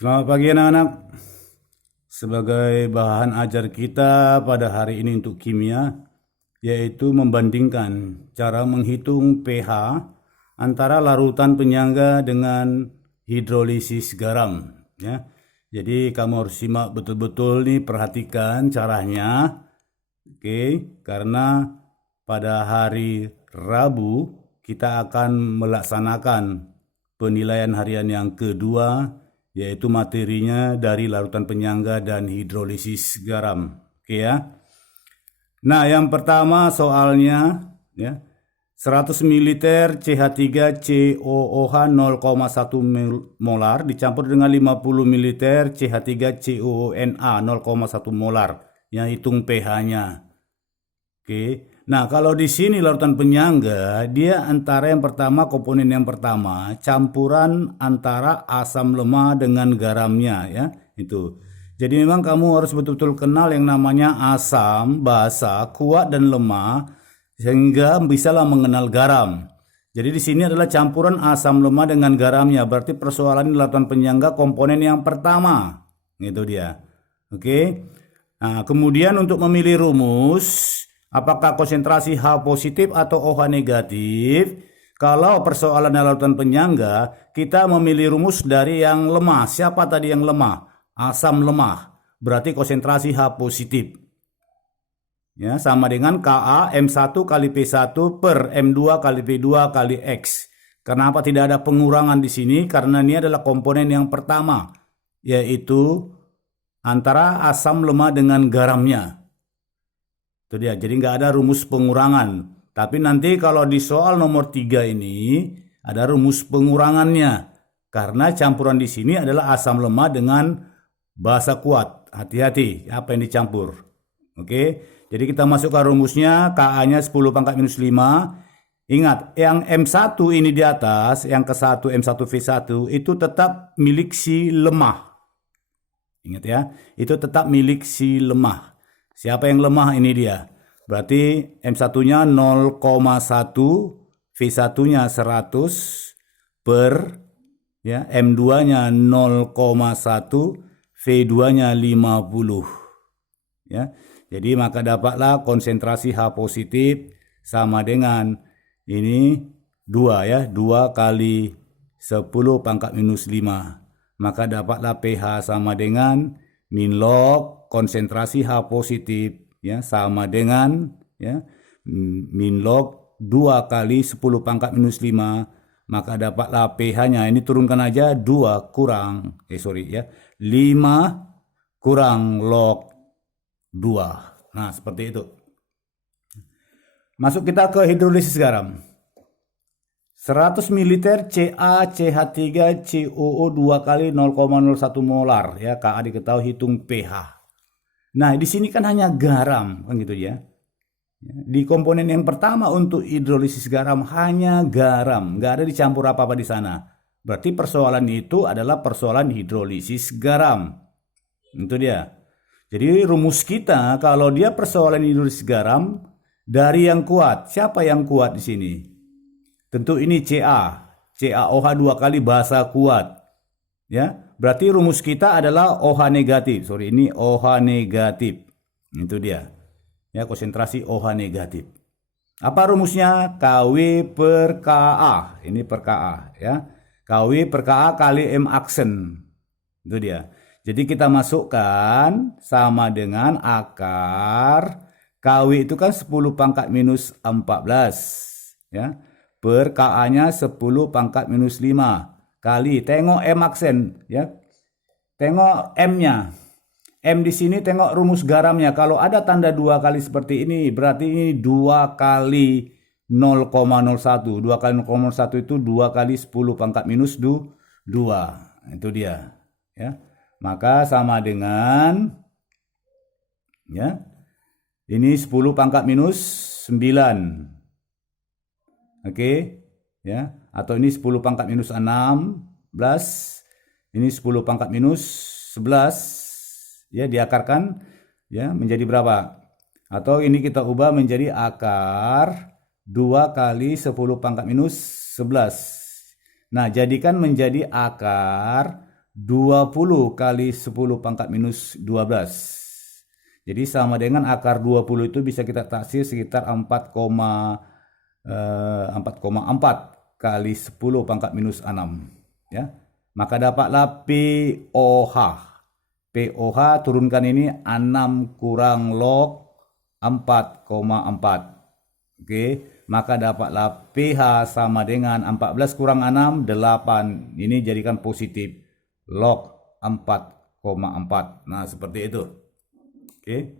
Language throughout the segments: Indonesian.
Selamat pagi anak-anak. Sebagai bahan ajar kita pada hari ini untuk kimia, yaitu membandingkan cara menghitung pH antara larutan penyangga dengan hidrolisis garam. Ya. Jadi kamu harus simak betul-betul nih, perhatikan caranya. Oke, karena pada hari Rabu kita akan melaksanakan penilaian harian yang kedua, yaitu materinya dari larutan penyangga dan hidrolisis garam. Oke ya. Nah, yang pertama soalnya ya, 100 ml CH3COOH 0,1 molar dicampur dengan 50 ml CH3COONA 0,1 molar. Yang hitung pH-nya. Oke. Nah, kalau di sini larutan penyangga, dia antara yang pertama, komponen yang pertama, campuran antara asam lemah dengan garamnya ya, itu. Jadi memang kamu harus betul-betul kenal yang namanya asam, basa, kuat dan lemah sehingga bisalah mengenal garam. Jadi di sini adalah campuran asam lemah dengan garamnya, berarti persoalan larutan penyangga komponen yang pertama. Itu dia. Oke. Nah, kemudian untuk memilih rumus, apakah konsentrasi H positif atau OH negatif? Kalau persoalan larutan penyangga, kita memilih rumus dari yang lemah. Siapa tadi yang lemah? Asam lemah. Berarti konsentrasi H positif. Ya, sama dengan Ka M1 kali P1 per M2 kali P2 kali X. Kenapa tidak ada pengurangan di sini? Karena ini adalah komponen yang pertama, yaitu antara asam lemah dengan garamnya. Itu dia. Jadi nggak ada rumus pengurangan. Tapi nanti kalau di soal nomor 3 ini ada rumus pengurangannya. Karena campuran di sini adalah asam lemah dengan basa kuat. Hati-hati apa yang dicampur. Oke. Jadi kita masukkan rumusnya. Ka-nya 10 pangkat minus 5. Ingat, yang M1 ini di atas, yang ke-1 M1V1 itu tetap milik si lemah. Ingat ya, itu tetap milik si lemah. Siapa yang lemah ini dia? Berarti M1-nya 0,1, V1-nya 100 per ya, M2-nya 0,1, V2-nya 50. Ya. Jadi maka dapatlah konsentrasi H positif sama dengan ini 2 ya, 2 kali 10 pangkat minus 5. Maka dapatlah pH sama dengan min log konsentrasi H positif ya sama dengan ya min log 2 kali 10 pangkat minus 5, maka dapatlah pH-nya ini turunkan aja 2 kurang 5 kurang log 2. Nah, seperti itu. Masuk kita ke hidrolisis garam. 100 ml CaCH3COO 2 kali 0,01 molar ya, Ka diketahui, hitung pH. Nah, di sini kan hanya garam kan gitu ya. Di komponen yang pertama untuk hidrolisis garam hanya garam, nggak ada dicampur apa-apa di sana. Berarti persoalan itu adalah persoalan hidrolisis garam. Itu dia. Jadi rumus kita kalau dia persoalan hidrolisis garam dari yang kuat. Siapa yang kuat di sini? Tentu ini CaOH 2 kali basa kuat. Ya, berarti rumus kita adalah OH negatif. Ini OH negatif. Itu dia. Ya, konsentrasi OH negatif. Apa rumusnya? Kw per Ka. Ini per Ka ya. Kw per Ka kali M aksen. Itu dia. Jadi kita masukkan sama dengan akar Kw itu kan 10 pangkat minus 14 ya. Per Ka-nya 10 pangkat minus 5 kali, tengok M aksen ya. Tengok M-nya. M di sini tengok rumus garamnya. Kalau ada tanda 2 kali seperti ini, berarti ini 2 kali 0,01. 2 kali 0,01 itu 2 kali 10 pangkat minus 2. Itu dia ya. Maka sama dengan ya. Ini 10 pangkat minus 9. Oke, ya, atau ini 10 pangkat minus 16, ini 10 pangkat minus 11, ya, diakarkan, ya, menjadi berapa? Atau ini kita ubah menjadi akar 2 kali 10 pangkat minus 11. Nah, jadikan menjadi akar 20 kali 10 pangkat minus 12. Jadi sama dengan akar 20 itu bisa kita taksir sekitar 4,4 kali 10 pangkat minus 6. Ya. Maka dapatlah POH. POH turunkan ini 6 kurang log 4,4. Oke, maka dapatlah pH sama dengan 14 kurang 6, 8. Ini jadikan positif log 4,4. Nah, seperti itu. Oke.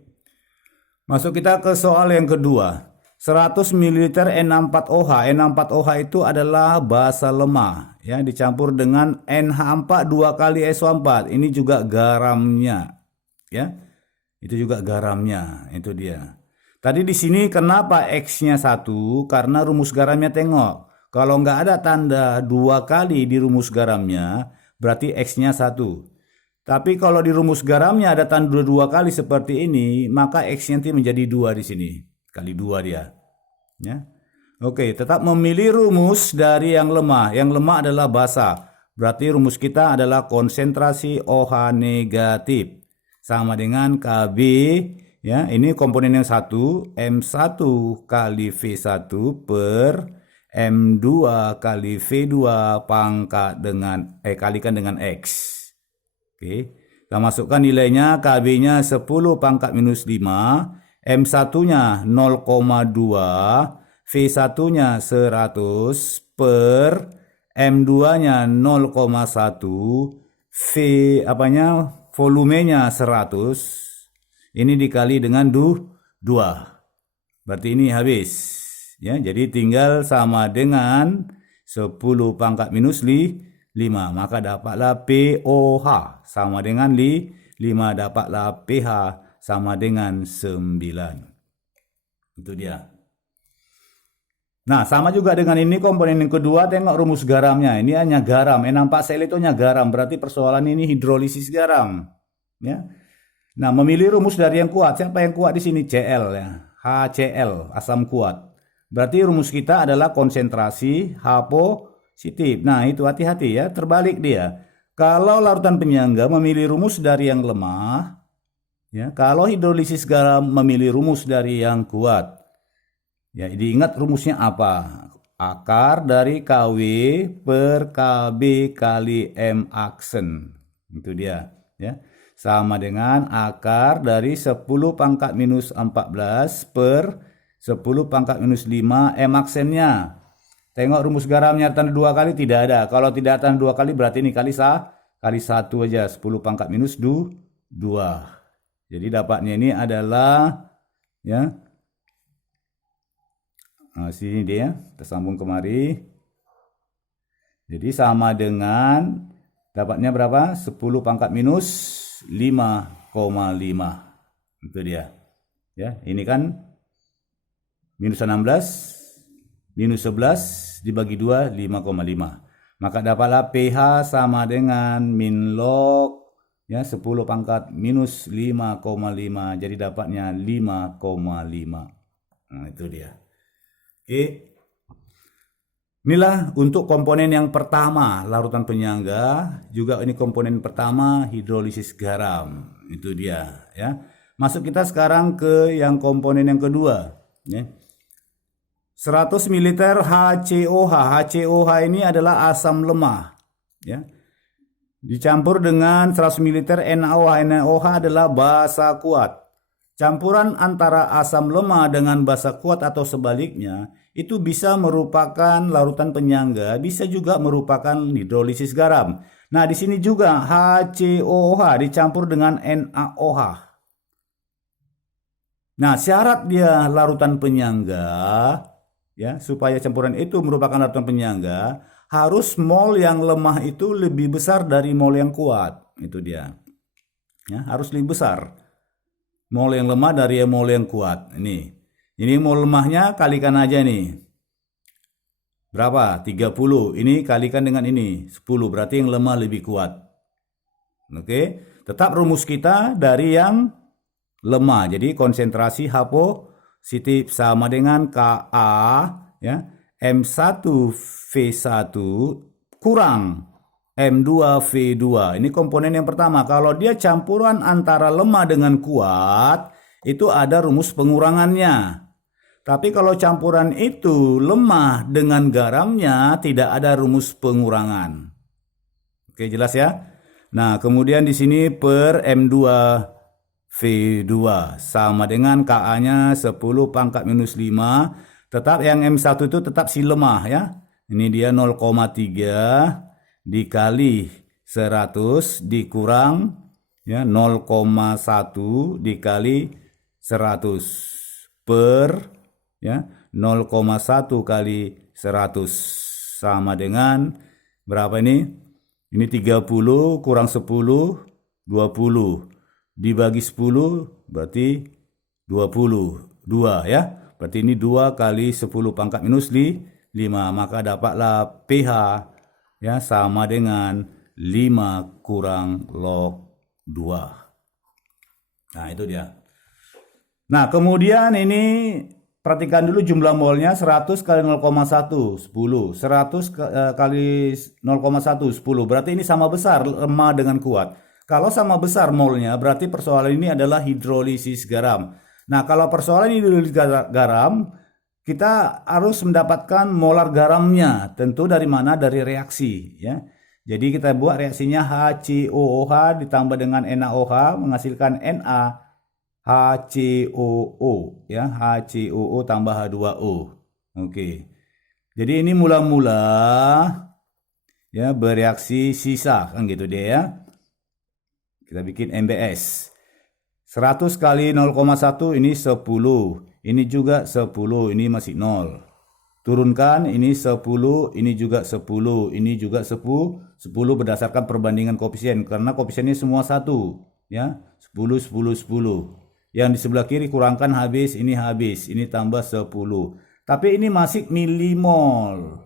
Masuk kita ke soal yang kedua. 100 ml N64OH. N64OH itu adalah basa lemah ya, dicampur dengan NH4 2 kali SO4. Ini juga garamnya ya. Itu juga garamnya, itu dia. Tadi di sini kenapa X-nya 1? Karena rumus garamnya tengok. Kalau nggak ada tanda 2 kali di rumus garamnya, berarti X-nya 1. Tapi kalau di rumus garamnya ada tanda 2 kali seperti ini, maka X-nya nanti menjadi 2 di sini. Kali 2 dia. Ya. Oke, tetap memilih rumus dari yang lemah. Yang lemah adalah basa. Berarti rumus kita adalah konsentrasi OH negatif. Sama dengan KB. Ya, ini komponen yang 1, M1 kali V1 per M2 kali V2 pangkat dengan kalikan dengan X. Oke, kita masukkan nilainya, KB-nya 10 pangkat minus 5, M1-nya 0,2, V1-nya 100 per M2-nya 0,1, volumenya 100. Ini dikali dengan 2. Berarti ini habis. Ya, jadi tinggal sama dengan 10 pangkat minus 5. Maka dapatlah POH sama dengan 5. Dapatlah pH sama dengan 9. Itu dia. Nah, sama juga dengan ini komponen yang kedua, tengok rumus garamnya. Ini hanya garam. N4Cl itu hanya garam. Berarti persoalan ini hidrolisis garam. Ya. Nah, memilih rumus dari yang kuat. Siapa yang kuat di sini? Cl ya. HCl, asam kuat. Berarti rumus kita adalah konsentrasi H positif. Nah, itu hati-hati ya, terbalik dia. Kalau larutan penyangga memilih rumus dari yang lemah, ya. Kalau hidrolisis garam memilih rumus dari yang kuat. Ya, diingat rumusnya apa? Akar dari KW per KB kali M aksen. Itu dia, ya. Sama dengan akar dari 10 pangkat minus 14 per 10 pangkat minus 5 M aksennya. Tengok rumus garamnya tanda 2 kali, tidak ada. Kalau tidak tanda 2 kali berarti ini kali 1 aja. 10 pangkat minus 2. Jadi dapatnya ini adalah ya. Nah, sini dia, kita sambung kemari. Jadi sama dengan dapatnya berapa? 10 pangkat minus 5,5. Itu dia. Ya, ini kan minus 16 minus 11 dibagi 2 5,5. Maka dapatlah pH sama dengan min log ya 10 pangkat minus 5,5. Jadi dapatnya 5,5. Nah, itu dia. Oke. Inilah untuk komponen yang pertama, larutan penyangga. Juga ini komponen pertama, hidrolisis garam. Itu dia ya. Masuk kita sekarang ke yang komponen yang kedua, ya. 100 ml HCOH. HCOH ini adalah asam lemah, ya. Dicampur dengan 100 ml NaOH. NaOH adalah basa kuat. Campuran antara asam lemah dengan basa kuat atau sebaliknya itu bisa merupakan larutan penyangga, bisa juga merupakan hidrolisis garam. Nah, di sini juga HCOOH dicampur dengan NaOH. Nah, syarat dia larutan penyangga ya, supaya campuran itu merupakan larutan penyangga, harus mol yang lemah itu lebih besar dari mol yang kuat. Itu dia. Ya, harus lebih besar. Mol yang lemah dari mol yang kuat. Ini mol lemahnya kalikan aja nih. Berapa? 30. Ini kalikan dengan ini. 10. Berarti yang lemah lebih kuat. Oke. Tetap rumus kita dari yang lemah. Jadi konsentrasi H positif sama dengan Ka ya, M1V1 kurang M2V2. Ini komponen yang pertama. Kalau dia campuran antara lemah dengan kuat, itu ada rumus pengurangannya. Tapi kalau campuran itu lemah dengan garamnya, tidak ada rumus pengurangan. Oke, jelas ya? Nah, kemudian di sini per M2V2 sama dengan Ka-nya 10 pangkat minus 5. Tetap yang M1 itu tetap si lemah ya. Ini dia 0,3 dikali 100 dikurang ya 0,1 dikali 100 per ya 0,1 kali 100 sama dengan berapa ini? Ini 30 kurang 10 20 dibagi 10 berarti 22 ya. Berarti ini 2 kali 10 pangkat minus 5, maka dapatlah pH ya sama dengan 5 kurang log 2. Nah, itu dia. Nah, kemudian ini perhatikan dulu jumlah molnya 100 kali 0,1 10. 100 kali 0,1 10. Berarti ini sama besar lemah dengan kuat. Kalau sama besar molnya berarti persoalan ini adalah hidrolisis garam. Nah, kalau persoalan hidrolisis garam, kita harus mendapatkan molar garamnya. Tentu dari mana? Dari reaksi ya. Jadi kita buat reaksinya HCOOH ditambah dengan NaOH menghasilkan NaHCOO ya, HCOO tambah H2O. Oke. Jadi ini mula-mula ya bereaksi sisa kan gitu deh ya. Kita bikin MBS. 100 kali 0,1 ini 10. Ini juga 10, ini masih 0. Turunkan, ini 10, ini juga 10, ini juga 10. 10 berdasarkan perbandingan koefisien. Karena koefisiennya semua 1. Ya, 10, 10, 10. Yang di sebelah kiri kurangkan habis, ini tambah 10. Tapi ini masih milimol.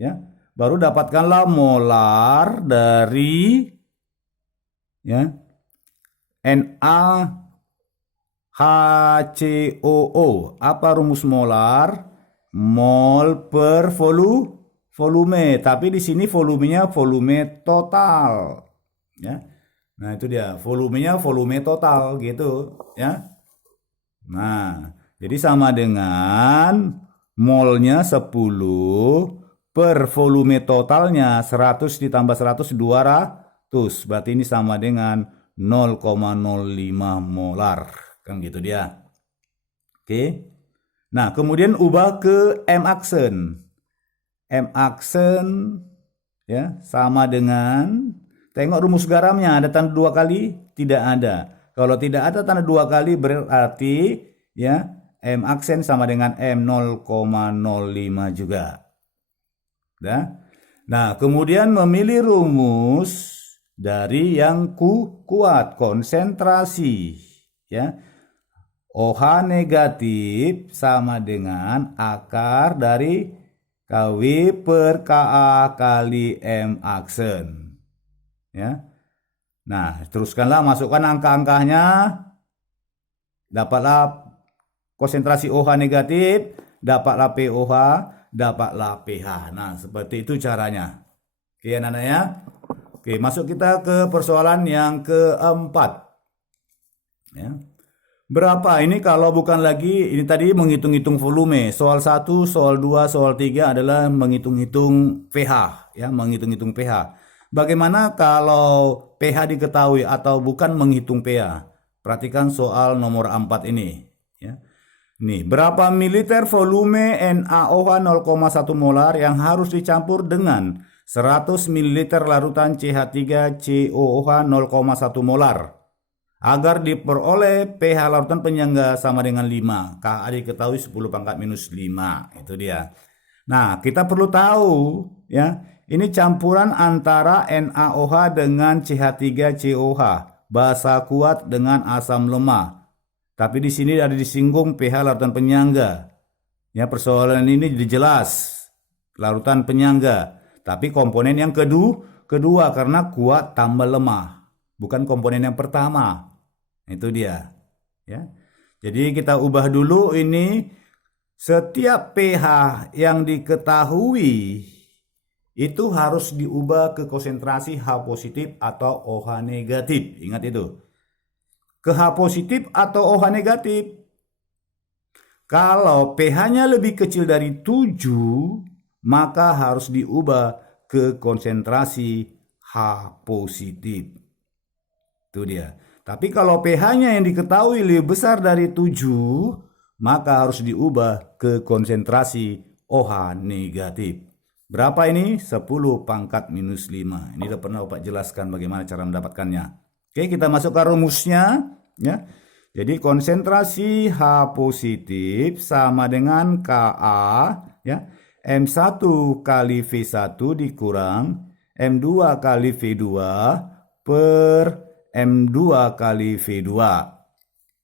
Ya, baru dapatkanlah molar dari ya NaHCOO. Apa rumus molar? Mol per volume. Tapi di sini volumenya volume total. Ya. Nah, itu dia. Volumenya volume total gitu, ya. Nah, jadi sama dengan molnya 10 per volume totalnya 100 ditambah 100 200. Berarti ini sama dengan 0,05 molar. Kan gitu dia. Oke. Nah, kemudian ubah ke M-aksen. M-aksen ya sama dengan, tengok rumus garamnya ada tanda 2 kali? Tidak ada. Kalau tidak ada tanda 2 kali berarti ya M-aksen sama dengan M 0,05 juga. Nah, kemudian memilih rumus dari yang kuat, konsentrasi ya. OH negatif sama dengan akar dari KW per Ka kali M aksen. Ya. Nah, teruskanlah masukkan angka-angkanya. Dapatlah konsentrasi OH negatif, dapatlah POH, dapatlah pH. Nah, seperti itu caranya. Oke, anak-anak ya. Oke, masuk kita ke persoalan yang keempat. Ya. Berapa ini kalau bukan lagi, ini tadi menghitung-hitung volume. Soal 1, soal 2, soal 3 adalah menghitung-hitung pH. Ya, menghitung-hitung pH. Bagaimana kalau pH diketahui atau bukan menghitung pH? Perhatikan soal nomor 4 ini. Ya. Nih, berapa mililiter volume NaOH 0,1 molar yang harus dicampur dengan 100 ml larutan CH3COOH 0,1 molar? Agar diperoleh pH larutan penyangga sama dengan 5. Ka diketahui 10 pangkat minus 5. Itu dia. Nah, kita perlu tahu ya, ini campuran antara NaOH dengan CH3COOH. Basa kuat dengan asam lemah. Tapi di sini ada disinggung pH larutan penyangga. Ya, persoalan ini jelas. Larutan penyangga. Tapi komponen yang kedua karena kuat tambah lemah. Bukan komponen yang pertama. Itu dia. Ya. Jadi kita ubah dulu ini. Setiap pH yang diketahui itu harus diubah ke konsentrasi H positif atau OH negatif. Ingat itu. Ke H positif atau OH negatif. Kalau pH-nya lebih kecil dari 7, maka harus diubah ke konsentrasi H positif. Itu dia. Tapi kalau pH-nya yang diketahui lebih besar dari 7, maka harus diubah ke konsentrasi OH negatif. Berapa ini? 10 pangkat minus 5. Ini udah pernah Bapak jelaskan bagaimana cara mendapatkannya. Oke, kita masukkan rumusnya. Ya. Jadi konsentrasi H positif sama dengan Ka, ya, M1 kali V1 dikurang M2 kali V2 per M2 kali V2.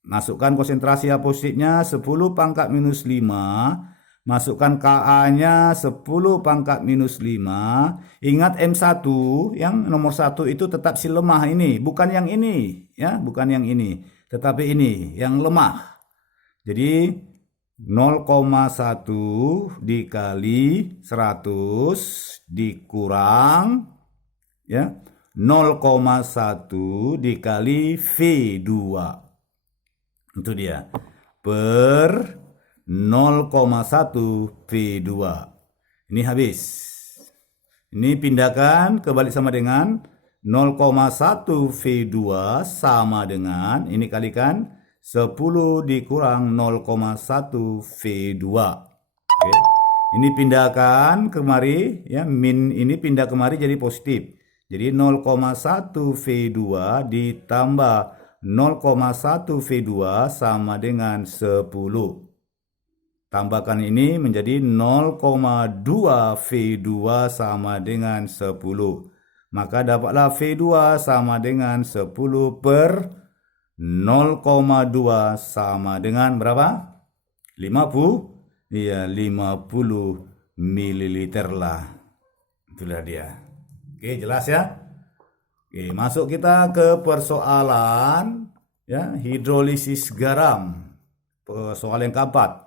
Masukkan konsentrasi H positifnya 10 pangkat minus 5. Masukkan Ka-nya 10 pangkat minus 5. Ingat M1 yang nomor 1 itu tetap si lemah ini. Bukan yang ini. Ya, bukan yang ini. Tetapi ini yang lemah. Jadi 0,1 dikali 100 dikurang ya 0,1 dikali V2. Itu dia. Per 0,1 V2. Ini habis. Ini pindahkan kebalik sama dengan 0,1 V2 sama dengan, ini kalikan 10 dikurang 0,1 V2. Oke. Ini pindahkan kemari, ya, min ini pindah kemari jadi positif. Jadi 0,1 V2 ditambah 0,1 V2 sama dengan 10. Tambahkan ini menjadi 0,2 V2 sama dengan 10. Maka dapatlah V2 sama dengan 10 per 0,2 sama dengan berapa? 50? Iya, 50 ml lah. Itulah dia. Oke, jelas ya? Oke, masuk kita ke persoalan ya, hidrolisis garam. Persoalan yang keempat.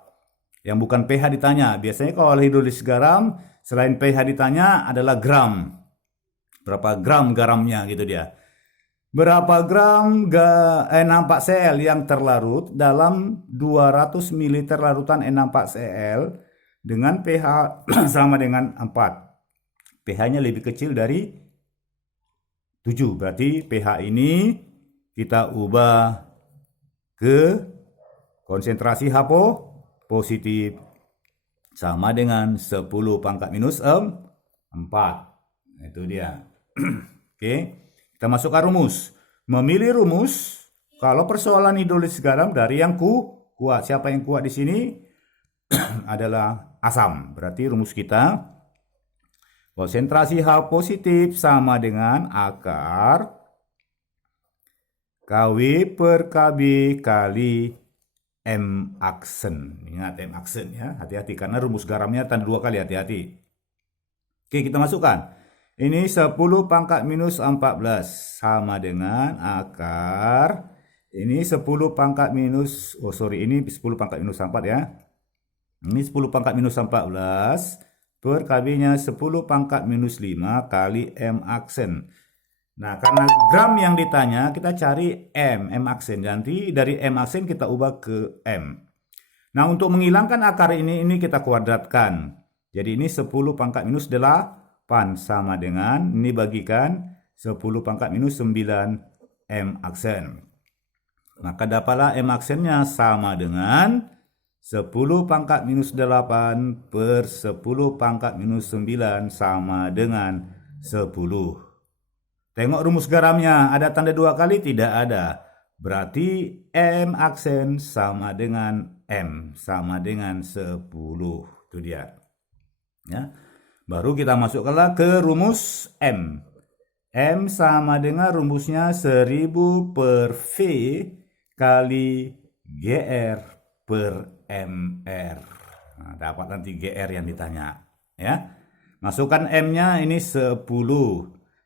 Yang bukan pH ditanya. Biasanya kalau hidrolisis garam, selain pH ditanya adalah gram. Berapa gram garamnya gitu dia. Berapa gram N4Cl yang terlarut dalam 200 ml larutan N4Cl dengan pH sama dengan 4. pH-nya lebih kecil dari 7. Berarti pH ini kita ubah ke konsentrasi H positif sama dengan 10 pangkat minus 4. Itu dia. Oke, kita masukkan rumus. Memilih rumus kalau persoalan hidrolisis garam dari yang kuat. Siapa yang kuat di sini? Adalah asam. Berarti rumus kita konsentrasi H positif sama dengan akar Kw per Kb kali M aksen. Ingat M aksen ya. Hati-hati karena rumus garamnya tanda 2 kali, hati-hati. Oke, kita masukkan. Ini 10 pangkat minus 14 sama dengan akar. Ini 10 pangkat minus, ini 10 pangkat minus 4 ya. Ini 10 pangkat minus 14 per KB-nya 10 pangkat minus 5 kali M aksen. Nah, karena gram yang ditanya, kita cari M aksen. Nanti dari M aksen kita ubah ke M. Nah, untuk menghilangkan akar ini kita kuadratkan. Jadi ini 10 pangkat minus 8 sama dengan, ini bagikan 10 pangkat minus 9 M aksen. Maka dapatlah M aksennya sama dengan 10 pangkat minus 8 per 10 pangkat minus 9 sama dengan 10. Tengok rumus garamnya, ada tanda 2 kali? Tidak ada. Berarti M aksen sama dengan M, sama dengan 10. Itu dia. Ya. Baru kita masukkanlah ke rumus M. M sama dengan rumusnya 1000 per V kali GR per MR. Nah, dapat nanti GR yang ditanya. Ya. Masukkan M-nya ini 10.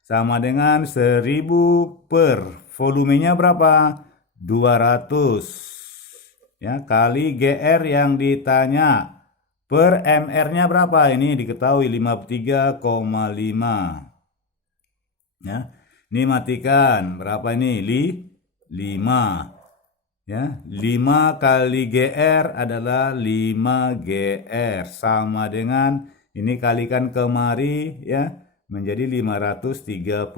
Sama dengan 1000 per volumenya berapa? 200. Ya, kali GR yang ditanya Per MR-nya berapa? Ini diketahui 53,5. Ya. Ini matikan. Berapa ini? 5. Ya, 5 kali GR adalah 5 GR sama dengan ini kalikan kemari ya menjadi 535.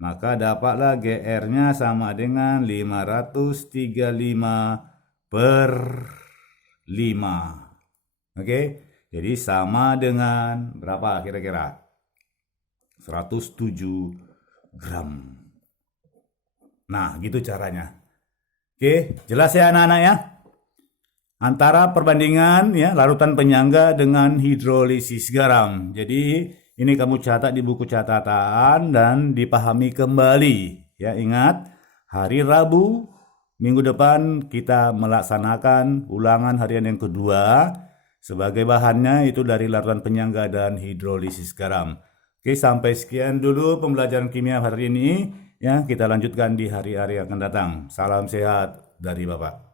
Maka dapatlah GR-nya sama dengan 535 per 5. Oke, jadi sama dengan berapa kira-kira? 107 gram. Nah, gitu caranya. Oke, jelas ya anak-anak ya? Antara perbandingan ya larutan penyangga dengan hidrolisis garam. Jadi ini kamu catat di buku catatan dan dipahami kembali. Ya, ingat hari Rabu minggu depan kita melaksanakan ulangan harian yang kedua. Sebagai bahannya itu dari larutan penyangga dan hidrolisis garam. Oke, sampai sekian dulu pembelajaran kimia hari ini. Ya, kita lanjutkan di hari-hari yang akan datang. Salam sehat dari Bapak.